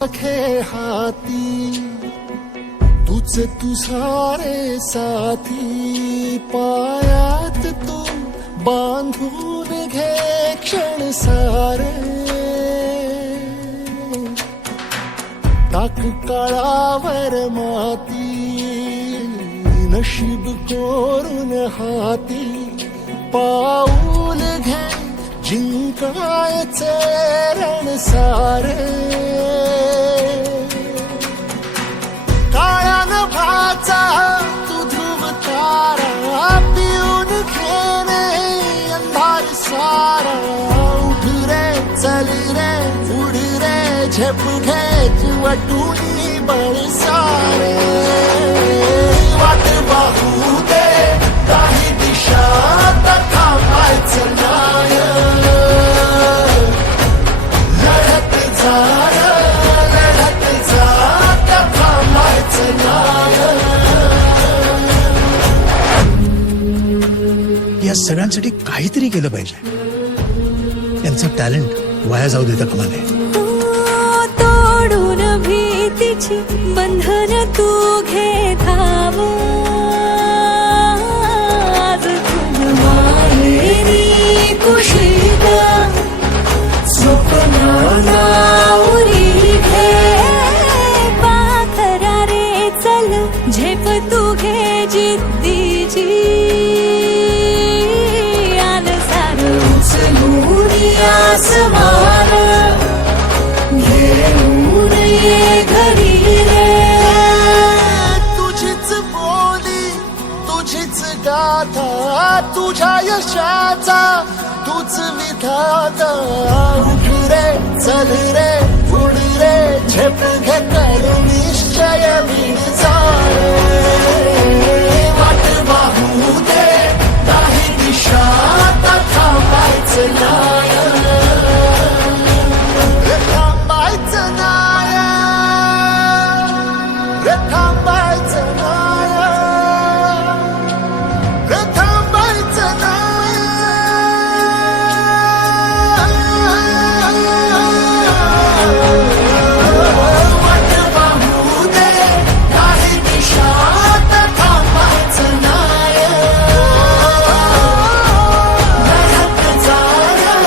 खे हाती तुझ तुझारे साथी पायात तू बांधून घे क्षण सारे. टाक काळावर माती नशीब कोरून हाती पाऊल घे जिंकायचे रण सारे. उठ रे चल रे उड रे झेप घे तू वाटून बळ सारे वाट पाहू दे काही दिशा आता थांबायचं नाय लढत जा लढत जा थांबायचं नाय या सगळ्यांसाठी काहीतरी केलं पाहिजे त्यांचं टॅलेंट वाया जाऊ देता कामा नये. तोडून भीतीची बंधन तू घे धाव आज तुझ माहेरी कुशीत स्वप्नाला उरी घे. पाखरा रे चल झेप तू घे जिद्दीची. आन सार उचलून तुझीच गाथा तुझ्या यशाचा तूच विधाता. उठ रे चल रे उड रे झेप घेत